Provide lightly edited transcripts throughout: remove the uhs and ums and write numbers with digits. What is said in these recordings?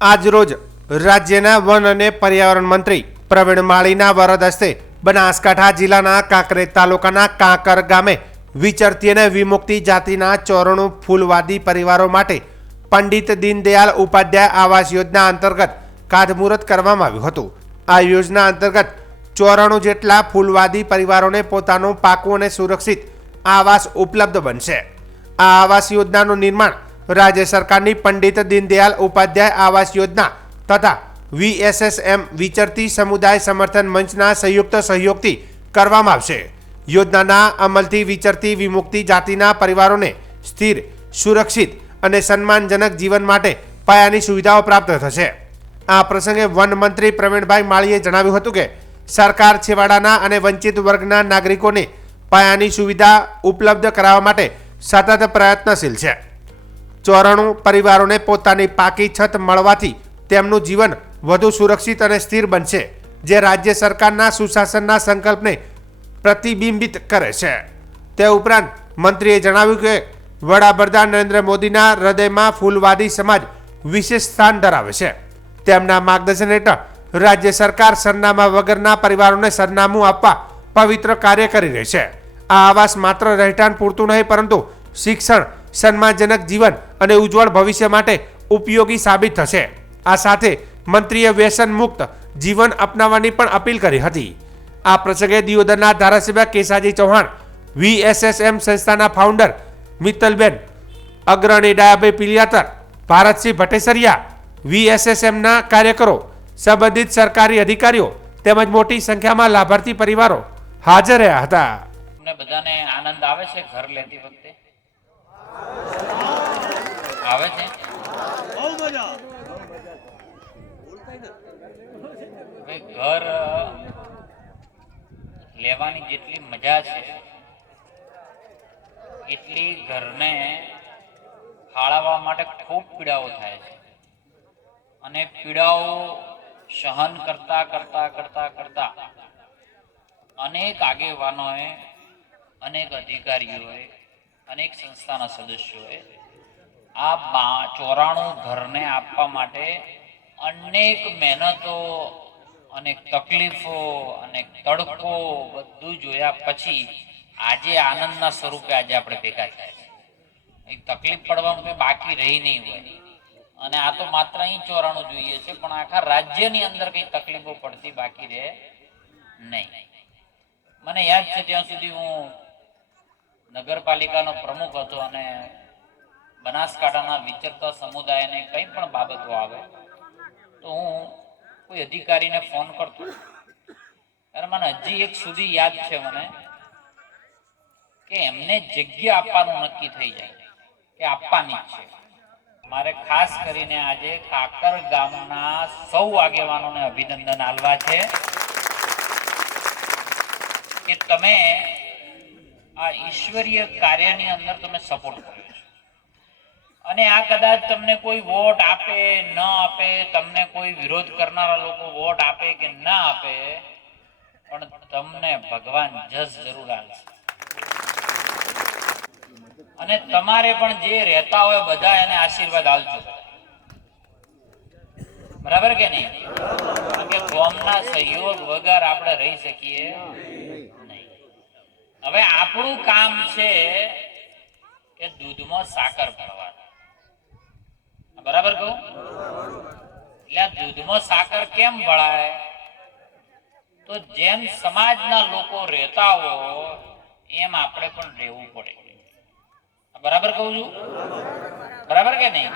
આજરોજ રાજ્યના વન અને પર્યાવરણ મંત્રી પ્રવીણ માળીના વરદ હસ્તે બનાસકાંઠા જિલ્લાના કાંકરેજ તાલુકાના કાંકર ગામે વિચરતી અને વિમુક્તિ જાતિના 94 ફૂલવાદી પરિવારો માટે પંડિત દીનદયાળ ઉપાધ્યાય આવાસ યોજના અંતર્ગત ખાતમુહૂર્ત કરવામાં આવ્યું હતું। આ યોજના અંતર્ગત 94 જેટલા ફૂલવાદી પરિવારોને પોતાનું પાકું અને સુરક્ષિત આવાસ ઉપલબ્ધ બનશે। આ આવાસ યોજનાનું નિર્માણ राज्य सरकारनी पंडित दीनदयाल उपाध्याय आवास योजना तथा VSSM विचरती समुदाय समर्थन मंचना संयुक्त सहयोगथी करवामां आवशे। योजनाना अमलथी विचरती विमुक्ति जातिना परिवारोने स्थिर, सुरक्षित अने सन्मानजनक जीवन माटे पायानी सुविधाओ प्राप्त थशे। आ प्रसंगे वन मंत्री प्रवीणभाई माळीए जणाव्युं हतुं के सरकार छेवाड़ाना अने वंचित वर्गना नागरिकोने पायानी सुविधा उपलब्ध कराववा माटे सतत प्रयत्नशील छे। 94 परिवारों ने पोतानी पाकी छत मळवाथी तेमनुं जीवन वधु सुरक्षित और स्थिर बनशे, जे राज्य सरकारना सुशासनना संकल्पने प्रतिबिंबित करे छे। ते उपरांत मंत्रीए जणाव्युं के वडाप्रधान नरेन्द्र मोदीना हृदयमां फूलवादी समाज विशेष स्थान धरावे छे। तेमना मार्गदर्शन हेठळ राज्य सरकार सरनामा वगरना परिवारोने सरनामું આપવા पवित्र कार्य करी रही है। आ आवास मात्र રહેઠાણ पूरतुं नहीं परंतु शिक्षण, सन्मानजनक जीवन और उज्ज्वल भविष्य माटे उपयोगी साबित थशे। आ साथे मंत्रीए व्यसन मुक्त जीवन अपनाववानी पण अपील करी हती। आ प्रसंगे दियोदरना धारासभ्य केसाजी चौहान, VSSM संस्थाना फाउंडर मित्तलबेन, अग्रणी डायाभाई पिलियातर, भारतसिंह भट्टेसरिया, VSSM ना कार्यकरो, संबंधित सरकारी अधिकारीओ તેમજ મોટી સંખ્યામાં લાભાર્થી પરિવારો હાજર રહ્યા હતા। અમને બધાને આનંદ આવે છે ઘર લેતી વખતે? આવે છે? બહુ મજા। ઘર લેવાની જેટલી મજા છે એટલી ઘરને ફાળવવા માટે ખૂબ પીડાઓ થાય છે અને પીડાઓ સહન કરતા કરતા કરતા કરતા અનેક આગેવાનોએ, અનેક અધિકારીઓએ, અનેક સંસ્થાના સદસ્યોએ આ 94 ઘરને આપવા માટે અનેક મહેનતો, અનેક તકલીફો, અનેક તડકો બધું જોયા પછી આજે આનંદના સ્વરૂપે આજે આપણે ભેગા થયા છે। એ તકલીફ પડવામાં કોઈ બાકી રહી નહીં હોય અને આ તો માત્ર અહીં 94 જોઈએ છે પણ આખા રાજ્યની અંદર કઈ તકલીફો પડતી બાકી રહે નહીં। મને યાદ છે ત્યાં સુધી હું નગરપાલિકાનો પ્રમુખ હતો અને બનાસકાંઠાના વિચરતા સમુદાયને કંઈ પણ બાબતો આવે તો હું કોઈ અધિકારીને ફોન કરતો અને મને હજી એક સુધી યાદ છે મને કે એમને જગ્યા આપવાનું નક્કી થઈ જાય કે આપવાની છે। મારે ખાસ કરીને આજે કાકર ગામના સૌ આગેવાનોને અભિનંદન આલવા છે કે તમે આ ઈશ્વરીય કાર્યની અંદર તમે સપોર્ટ કર્યો છે અને આ કદાચ તમને કોઈ વોટ આપે ન આપે, તમને કોઈ વિરોધ કરનારા લોકો વોટ આપે કે ના આપે, પણ તમને ભગવાન જસ જરૂર આપશે અને તમારે પણ જે રહેતા હોય બધા એને આશીર્વાદ આપજો। બરાબર કે નહીં? કે કોમના સહયોગ વગર આપણે રહી શકીએ નહીં। હવે આપણું કામ છે કે દૂધમાં સાકર ભરવાનું। બરાબર કહું? એટલે આ દૂધમાં સાકર કેમ ભળાય? તો જેમ સમાજના લોકો રહેતા હોય એમ આપણે પણ રહેવું પડે। બરાબર કહું છું? બરાબર કે નહીં?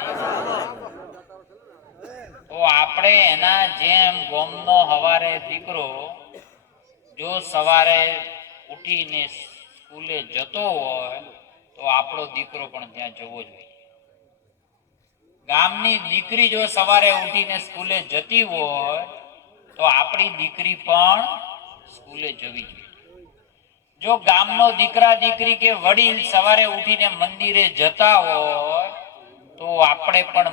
તો આપણે એના જેમ ગોમનો હવારે દીકરો જો સવારે ઉઠીને સ્કૂલે જતો હોય તો આપણો દીકરો પણ ત્યાં જવો જોઈએ। ગામની દીકરી જો સવારે ઉઠીને સ્કૂલે જતી હોય તો આપણી દીકરી પણ સ્કૂલે જવી જોઈએ। જો ગામનો દીકરા દીકરી કે વડીલ સવારે ઉઠીને મંદિરે જતા હોય તો આપણે પણ